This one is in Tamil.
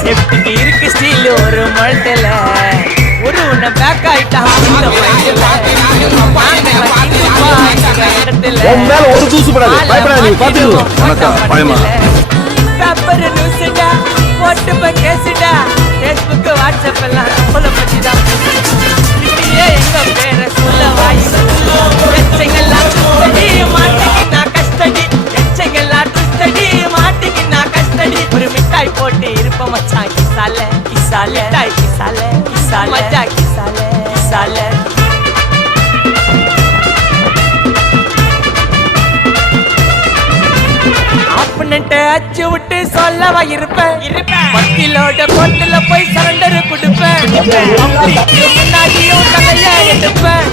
செப்டிக்கு இருக்கு ஸ்டீல் ஒரு மழத்துல ஒரு உன்னை பேக் ஆயிட்டா ஒரு தூசு பேப்பர் நியூஸ்டா போட்டு கேசுடா பேஸ்புக் வாட்ஸ்அப் எல்லாம் நம்மள பத்திதான் எங்க பேரை சொல்ல வாய் மாட்டிக்கினா கஸ்டடி எச்சைகள்லாம் ட்விஸ்டடி மாட்டிக்கினா கஸ்டடி ஒரு மிட்டாய் போட்டு இருப்ப மச்சான் கிசால கிசால மிட்டாய் கிசால கிசால மச்சா கிசால கிசால அச்சு விட்டு சொல்லவா இருப்பேன் வக்கீலோட பொட்டுல போய் சரண்டர் கொடுப்பேன் முன்னாடியும் தலையா எடுப்பேன்